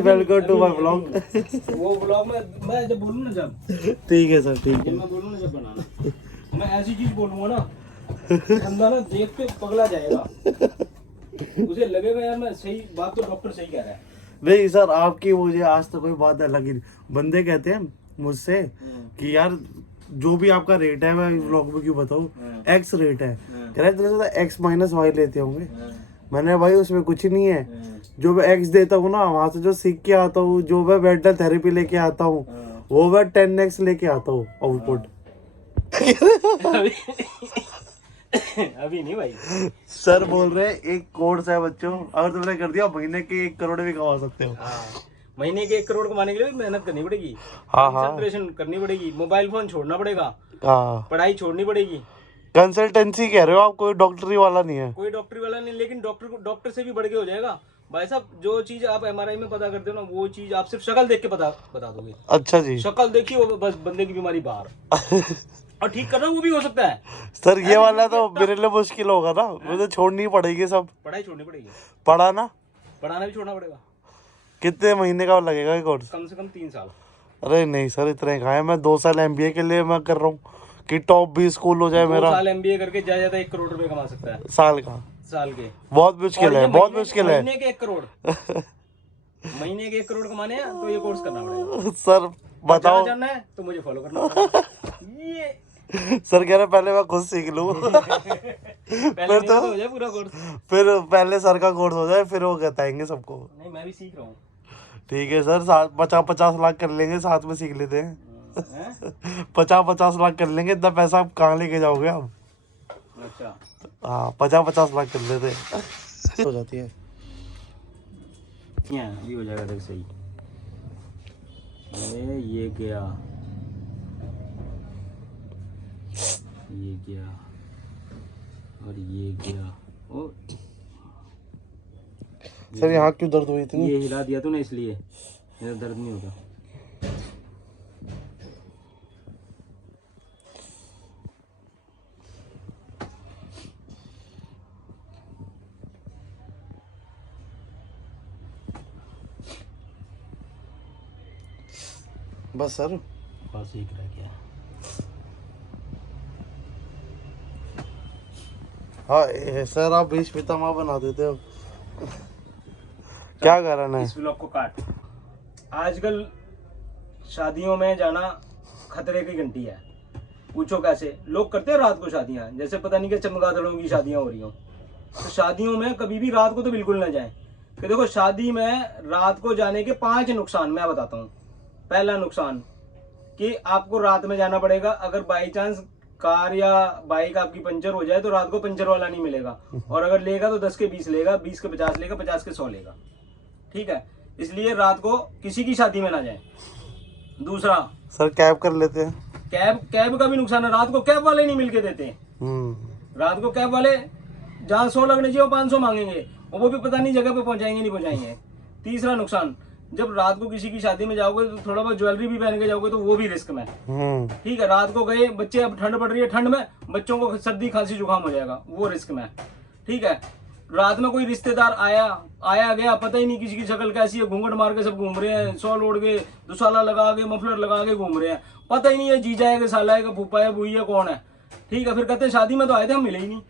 Welcome to my blog. वो blog में मैं जब बोलूँ ना, जब ठीक है सर, ठीक है। मैं बोलूँ ना, जब बनाना मैं ऐसी चीज बोलूँगा ना, बंदा ना देख के पगला जाएगा, उसे लगेगा यार मैं सही बात, तो डॉक्टर सही कह रहा है। नहीं सर, आपकी मुझे आज तक कोई बात अलग ही। बंदे कहते हैं मुझसे कि यार जो भी आपका रेट है, मैं ब्लॉग में क्यों बताऊँ, एक्स रेट है। कह रहे तेरे से एक्स माइनस वाई लेते होंगे। मैंने भाई उसमें कुछ ही नहीं है। जो मैं एक्स देता हूँ ना, वहाँ से जो सीख के आता हूँ, जो मैं मेंटल थेरेपी लेके आता हूँ, वो मैं 10x लेके आता हूँ आउटपुट। अभी नहीं भाई। सर बोल रहे हैं एक कोर्स है बच्चों, अगर तुमने कर दिया महीने के 1 करोड़ भी कमा सकते हो। महीने के 1 करोड़ कमाने के लिए भी मेहनत करनी पड़ेगी, हाँ। कंसंट्रेशन करनी पड़ेगी, मोबाइल फोन छोड़ना पड़ेगा, हाँ, पढ़ाई छोड़नी पड़ेगी। कंसल्टेंसी कह रहे हो आप, कोई डॉक्टरी वाला नहीं है। कोई डॉक्टरी वाला नहीं, लेकिन डॉक्टर से भी बढ़ के हो जाएगा भाई साहब। जो चीज आप एमआरआई में पता करते हो ना, वो चीज आप सिर्फ शक्ल देख के बता दोगे। अच्छा जी। शक्ल देखी हो बस, बंदे की बीमारी बाहर। और ठीक करना वो भी हो सकता है सर ये वाला तो मेरे लिए मुश्किल होगा ना, मुझे छोड़नी पड़ेगी सब। पढ़ाई छोड़नी पड़ेगी, पढ़ाना पढ़ाना भी छोड़ना पड़ेगा। कितने महीने का लगेगा ये कोर्स? कम से कम 3 साल। अरे नहीं सर, इतने कहाँ है। मैं 2 साल MBA के लिए मैं कर रहा हूँ कि टॉप भी स्कूल हो जाए 2 मेरा। साल MBA करके ज्यादा 1 करोड़ रुपए कमा सकता है साल का। साल के। बहुत मुश्किल और है, ये बहुत मुश्किल है। महीने के 1 करोड़ महीने के 1 करोड़ कमाने हैं तो ये कोर्स करना पड़ेगा। सर बताओ। जानना है तो मुझे फॉलो करना पड़ेगा। ये सर कह रहे पहले मैं खुद सीख लूँ। पहले तो हो जाए पूरा कोर्स, फिर पहले सर का कोर्स हो जाए, फिर वो बताएंगे सबको। नहीं मैं भी सीख रहा हूँ। ठीक है सर, 50 लाख कर लेंगे, साथ में सीख लेते हैं। 50 लाख कर लेंगे। इतना पैसा आप कहाँ लेके जाओगे आप? अच्छा हाँ, 50 लाख कर लेते हैं। हो जाती है अभी हो जाएगा देख सही। ये गया, ये गया और ये गया। ओ सर यहाँ क्यों दर्द हुई इतनी? ये हिला दिया तूने इसलिए मेरा दर्द नहीं होता। बस सर, बस एक रह गया। हाँ सर, आप बीच पितामह बना देते हो। क्या कारण है? इस ब्लॉग को काट। आजकल शादियों में जाना खतरे की घंटी है। पूछो कैसे लोग करते हैं रात को शादियां, जैसे पता नहीं क्या चमगादड़ों की शादियां हो रही हो। तो शादियों में कभी भी रात को तो बिल्कुल ना जाएं। कि देखो शादी में रात को जाने के 5 नुकसान मैं बताता हूँ। पहला नुकसान कि आपको रात में जाना पड़ेगा। अगर बाई चांस कार या बाइक आपकी पंचर हो जाए तो रात को पंचर वाला नहीं मिलेगा, और अगर लेगा तो 10 के 20 लेगा, 20 के 50 लेगा, 50 के 100 लेगा। ठीक है, इसलिए रात को किसी की शादी में ना जाए। दूसरा सर कैब कर लेते हैं। कैब का भी नुकसान है। रात को कैब वाले नहीं मिलके देते। रात को कैब वाले जहाँ 100 लगने चाहिए वो 500 मांगेंगे, और वो भी पता नहीं जगह पे पहुंचाएंगे नहीं पहुंचाएंगे। तीसरा नुकसान, जब रात को किसी की शादी में जाओगे तो थोड़ा बहुत ज्वेलरी भी पहन के जाओगे तो वो भी रिस्क में। ठीक है, रात को गए बच्चे, अब ठंड पड़ रही है, ठंड में बच्चों को सर्दी खांसी जुकाम हो जाएगा, वो रिस्क में। ठीक है, रात में कोई रिश्तेदार आया गया, पता ही नहीं किसी की शक्ल कैसी है, घूंघट मार के सब घूम रहे हैं, शॉल ओढ़ के, दुशाला लगा के, मफलर लगा के घूम रहे हैं, पता ही नहीं है जीजा है कि साला है कि फूफा है बुई है कौन है। ठीक है, फिर कहते हैं शादी में तो आए थे हम मिले ही नहीं।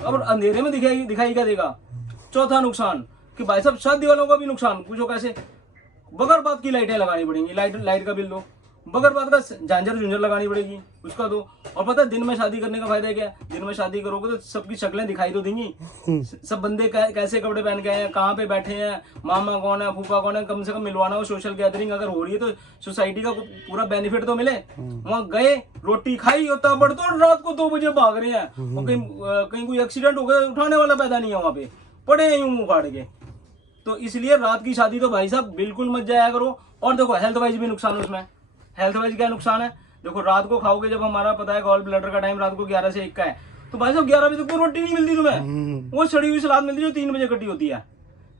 अब अंधेरे में दिखाई क्या देगा। चौथा नुकसान कि भाई साहब शादी वालों का भी नुकसान। पूछो कैसे। बगैर बात की लाइटें लगानी पड़ेंगी, लाइट का बिल दो। बगैर बात का झांझर लगानी पड़ेगी, उसका दो। और पता है दिन में शादी करने का फायदा क्या है? दिन में शादी करोगे तो सबकी शक्लें दिखाई तो देंगी, सब बंदे कैसे कपड़े पहन के आए हैं, कहाँ पे बैठे हैं, मामा कौन है, फूफा कौन है, कम से कम मिलवाना हो। सोशल गैदरिंग अगर हो रही है तो सोसाइटी का पूरा बेनिफिट तो मिले। वहाँ गए, रोटी खाई, होता बढ़तो, रात को 2 बजे भाग रहे हैं, और कहीं कोई एक्सीडेंट हो गया, उठाने वाला पैदा नहीं है, वहाँ पे पड़े हैं यूं फाड़ के। तो इसलिए रात की शादी तो भाई साहब बिल्कुल मत जाया करो। और देखो हेल्थ वाइज भी नुकसान है उसमें। हेल्थ वाइज क्या नुकसान है? देखो रात को खाओगे, जब हमारा पता है गॉल ब्लैडर का टाइम रात को 11 से 1 का है, तो भाई साहब 11 बजे तक तो रोटी नहीं मिलती तुम्हें। वो सड़ी हुई सलाद मिलती है जो 3 बजे कटी होती है।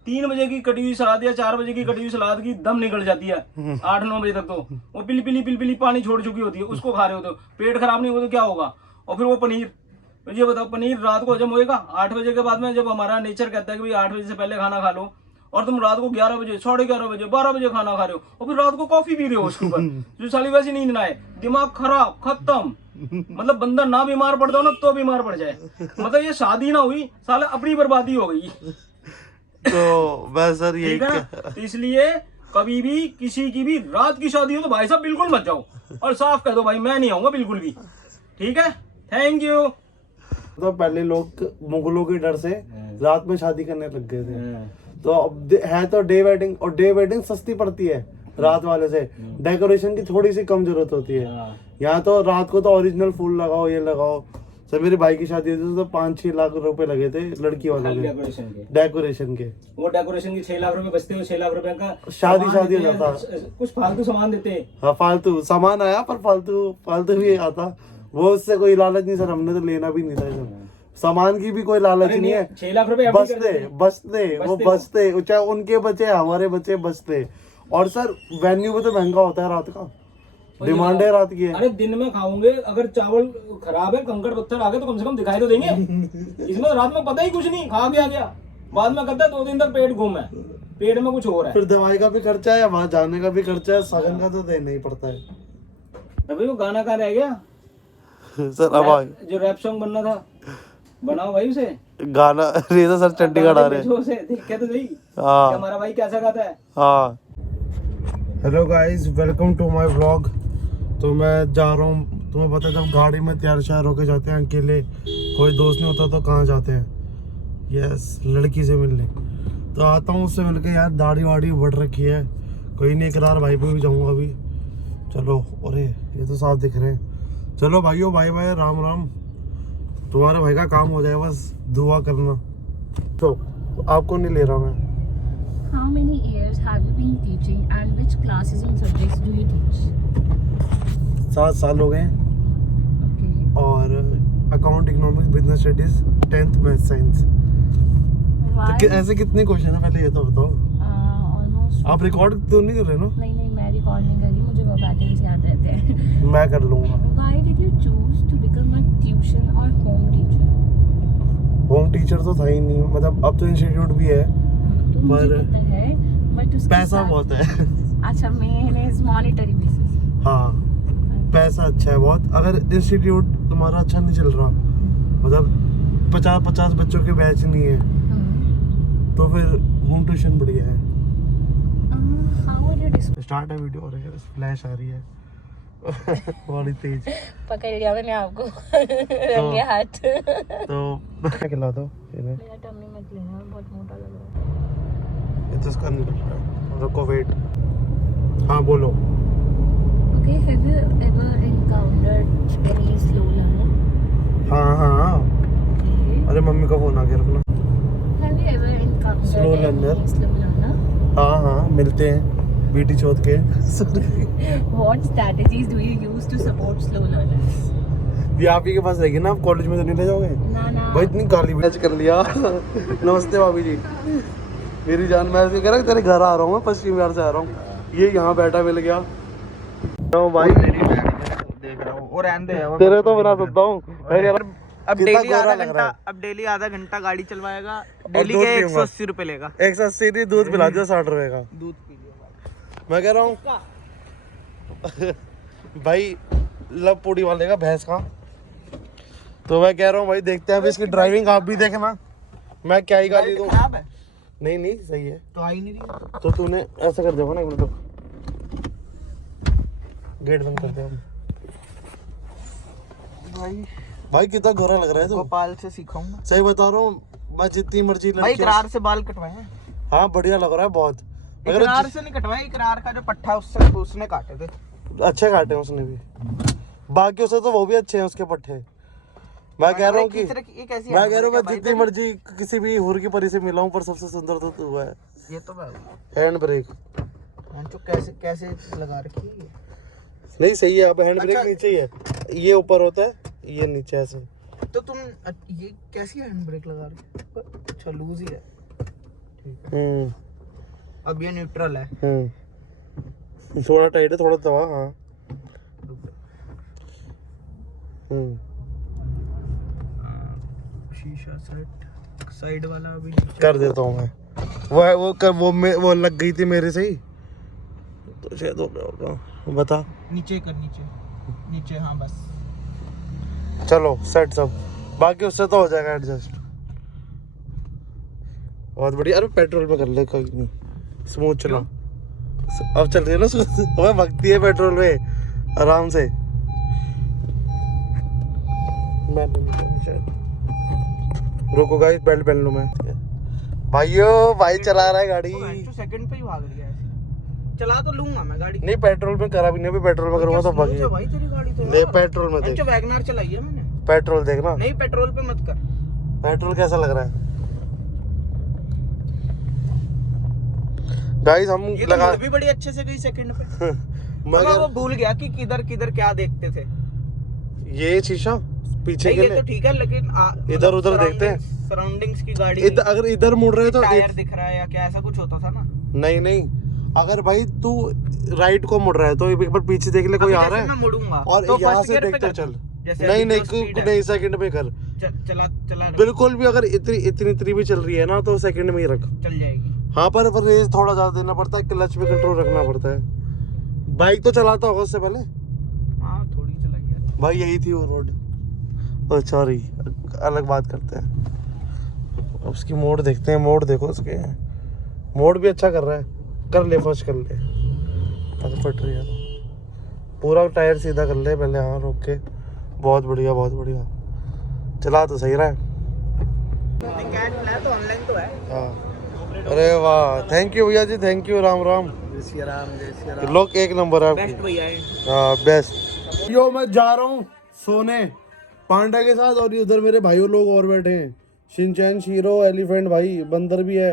3 बजे की कटी हुई सलाद या 4 बजे की कटी हुई सलाद की दम निकल जाती है 8-9 बजे तक। तो वो पिली पानी छोड़ चुकी होती है, उसको खा रहे हो तो पेट खराब नहीं होगा तो क्या होगा। और फिर वो पनीर, ये बताओ पनीर रात को हजम होएगा? 8 बजे के बाद में जब हमारा नेचर कहता है कि भाई 8 बजे से पहले खाना खा लो, और तुम रात को 11 बजे 11:30 बजे 12 बजे खाना खा रहे हो और फिर रात को कॉफी पी रहे हो उसके ऊपर जो साली वैसी नींद ना आए, दिमाग खराब खत्म। मतलब बंदा ना बीमार पड़ता हो ना तो बीमार पड़ जाए, मतलब ये शादी ना हुई साला अपनी बर्बादी हो गई। तो बस सर यही ठीक है ना? तो इसलिए कभी भी किसी की भी रात की शादी हो तो भाई साहब बिल्कुल मत जाओ और साफ कह दो भाई मैं नहीं आऊंगा बिल्कुल भी। ठीक है, थैंक यू। तो पहले लोग मुगलों के डर से रात में शादी करने लग गए थे, तो अब है तो डे वेडिंग, और डे वेडिंग सस्ती पड़ती है रात वाले से, डेकोरेशन की थोड़ी सी कम जरूरत होती है। यहाँ तो रात को तो ओरिजिनल फूल लगाओ, ये लगाओ। सर मेरे भाई की शादी हुई थी तो 5-6 लाख रुपए लगे थे लड़की वालों के डेकोरेशन के। वो डेकोरेशन के 6 लाख रुपए बचते हैं, 6 लाख रुपए का शादी हो जाता, कुछ फालतू सामान देते हैं। हाँ फालतू सामान आया, पर फालतू भी आता, वो उससे कोई लालच नहीं सर, हमने तो लेना भी नहीं था सर, सामान की भी कोई लालच नहीं है। 6 लाख रुपए बचते चाहे उनके बचे हमारे बचे बचते। और सर वेन्यू भी तो महंगा होता है रात का, डिमांड है रात की है। अरे दिन में खाओगे, अगर चावल खराब है कंकड़ पत्थर आ गए तो कम से कम दिखाई तो देंगे। इसमें रात में पता ही कुछ नहीं, खा के आ गया, बाद में कहता है 2 दिन तक पेट घूम है, पेट में कुछ हो रहा है। फिर दवाई का भी खर्चा है, वहाँ जाने का भी खर्चा है, साधन का तो देना ही पड़ता है। अभी वो गाना कहाँ रह गया सर? अब जो रैप सॉन्ग बनना था बनाओ भाई उसे, गाना रेजा सर चंडीगढ़ आ रहे हैं, देख के तो सही हाँ हमारा भाई कैसा गाता है। हाँ। Hello guys, welcome to my vlog. तो मैं जा रहा हूँ, तुम्हें पता है जब गाड़ी में तैयार श्यार होके जाते हैं अकेले, कोई दोस्त नहीं होता तो कहाँ जाते हैं, यस लड़की से मिलने। तो आता हूँ उससे मिलके, यार दाढ़ी वाड़ी बढ़ रखी है, कोई नहीं इकरार भाई पे भी जाऊँगा अभी। चलो, अरे ये तो साफ दिख रहे हैं। चलो भाइयों, बाय बाय, राम राम। तुम्हारे भाई का काम हो जाए, बस दुआ करना। तो आपको नहीं ले रहा मैं। How many years have you been teaching and which classes and subjects do you teach? 7 साल हो गए हैं, Okay. और account economics business studies 10th math science. Why? तो ऐसे कितने क्वेश्चन है पहले ये तो बताओ। Almost. आप रिकॉर्ड तो नहीं कर रहे ना? नहीं मैं रिकॉर्ड नहीं कर रही, मुझे वो पैटर्न्स याद रहते हैं। मैं कर लूँगा। Why did you choose to become a tuition or home teacher? Home teacher तो था ही नहीं, मतलब अब तो इंस्टीट्यूट भी है, तो मुझे पर पता है, but उसके पैसा साथ- बहुत है। अच्छा, मेन इज मॉनिटरी बेसिस। हाँ, पैसा अच्छा है बहुत। अगर इंस्टीट्यूट तुम्हारा अच्छा नहीं चल रहा, मतलब 50 बच्चों के बैच नहीं है, तो फिर होम ट्यूशन बढ़िया है। How would you describe? Start है वीडियो, और फ्लैश आ रही है बड़ी तेज। पकड़ लिया मैंने आपको रंगे हाथ। तो खिला दो इन्हें, मेरा टम्मी मत लेना, बहुत मोटा लग रहा है। ये तो इसका निकल रहा है, रुको वेट। हाँ बोलो। Okay, have you ever encountered any slow learner? हाँ Okay. अरे मम्मी का फोन आ गया, रुकना। Have you ever encountered Slow any learner? slow learner? हाँ मिलते हैं बीटी चौथ के। What strategies do you use to support slow learners? ये आप ही के पास रहेगी ना, आप कॉलेज में तो नहीं ले जाओगे ना भाई? इतनी गाली मैच कर लिया। नमस्ते भाभी जी, मेरी जान। मैं ऐसे कह रहा तेरे घर आ रहा हूँ, मैं पश्चिम बिहार से आ रहा हूँ, ये यहाँ बैठा मिल गया। तो भाई देख रहा हूँ और तेरे तो बना सकता हूँ। अब कितना डेली गोरा आधा लग घंटा, रहा है। अब डेली आधा घंटा गाड़ी चलवाएगा, डेली दूध के पीऊंगा। 180 रुपए लेगा। 180 नहीं, दूध पिला दिया 60 रुपए का। दूध पी लिया मैं कह रहा हूँ भाई लब पूड़ी वाले का भैंस का। तो मैं कह रहा हूँ भाई, देखते हैं अभी इसकी ड्राइविंग, आप भी देखना, मैं क्या ही गाली दूँ। खराब है नहीं सही है। तो आ ही नहीं रही। तो तूने ऐसा कर देगा ना, एक मिनट रुक, गेट बंद करते हैं हम। भाई कितना गोरा लग रहा है तू। गोपाल से सीखा हूँ सही बता रहा हूँ, मैं जितनी मर्जी भाई। इकरार से बाल कटवाए हैं। हाँ बढ़िया लग रहा है बहुत। मगर इकरार से नहीं कटवाए, इकरार का जो पट्टा है उसने काटे थे। अच्छे काटे हैं उसने भी, बाकी से तो वो भी अच्छे हैं उसके पट्टे। मैं कह रहा हूँ कि ये कैसी मैं कह रहा हूँ मैं जितनी मर्जी किसी भी हुर की परी से मिला हूँ, पर सबसे सुंदर तो तू है। ये तो हैंड ब्रेक तो कैसे कैसे लगा रखी है। नहीं सही है। अब हैंड ब्रेक अच्छा। नीचे ही है, ये ऊपर होता है, ये नीचे ऐसे। तो तुम ये कैसी हैंड ब्रेक लगा रही हो? अच्छा लूज ही है। अब ये न्यूट्रल है। थोड़ा टाइट है, थोड़ा दबा। हाँ शीशा सेट साइड वाला अभी कर देता हूँ मैं। वो लग गई थी मेरे से ही, तो शायद हो गया होगा। बता। नीचे कर, नीचे नीचे, हाँ बस। चलो सेट सब, बाकी उससे तो हो जाएगा एडजस्ट। बहुत बढ़िया। अरे पेट्रोल पे कर ले, कोई नहीं, स्मूथ चला। अब चल रही है ना, हमें भगती है पेट्रोल पे आराम से। मैं शायद, रुको गाइस, बेल्ट पहन लूं मैं। भाइयों, भाई चला रहा है गाड़ी। सेकंड पे ही भाग रही है ऐसे। चला तो लूंगा मैं गाड़ी। नहीं पेट्रोल में करा भी नहीं, अभी पेट्रोल में करूंगा तो भागी। भाई तेरी गाड़ी तो ले पेट्रोल में देख, वैगनआर चलाई है मैंने। पेट्रोल देखना। नहीं पेट्रोल पे मत कर। पेट्रोल कैसा लग रहा है गाइस? हम ये तो मुड़ भी बड़ी अच्छे से गई सेकंड पे। मैं वो भूल गया कि किधर किधर क्या देखते थे। ये शीशा पीछे के ये लिए तो ठीक है, लेकिन इधर उधर देखते हैं सराउंडिंग्स की गाड़ी। अगर इधर मुड़ रहे तो टायर दिख रहा है या क्या, ऐसा कुछ होता था ना। नहीं नहीं, अगर भाई तू राइट को मुड़ रहा है तो एक बार पीछे देख ले, कोई आ रहा है। मैं मुड़ूंगा और तो यहाँ फर्स्ट से गियर पे देखते कर। चल। जैसे नहीं अभी नहीं, जो speed है। नहीं सेकंड में कर। चला चला बिल्कुल भी अगर इतनी भी चल रही है ना तो सेकंड में ही रख। चल जाएगी। हाँ, पर रेस थोड़ा ज्यादा देना पड़ता है, क्लच पे कंट्रोल रखना पड़ता है। बाइक तो चलाता होगा उससे पहले? हाँ थोड़ी चलाई है भाई यही थी वो रोड। ओ सॉरी, अलग बात करते हैं। अब उसकी मोड़ देखते हैं, मोड़ देखो उसके, मोड़ भी अच्छा कर रहा है। कर ले, फर्स्ट कर ले, अगर फट रही है तो पूरा टायर सीधा कर ले पहले। हाँ रोक के, बहुत बढ़िया बहुत बढ़िया, चला तो सही रहा है। तो ऑनलाइन तो है। हाँ, अरे वाह, थैंक यू भैया जी, थैंक यू। राम राम। जय श्री राम। लोग एक नंबर है बेस्ट भैया है। हाँ बेस्ट। यो मैं जा रहा हूँ सोने पांडा के साथ, और उधर मेरे भाइयों लोग और बैठे हैं, शिनचैन, शीरो, एलिफेंट भाई, बंदर भी है।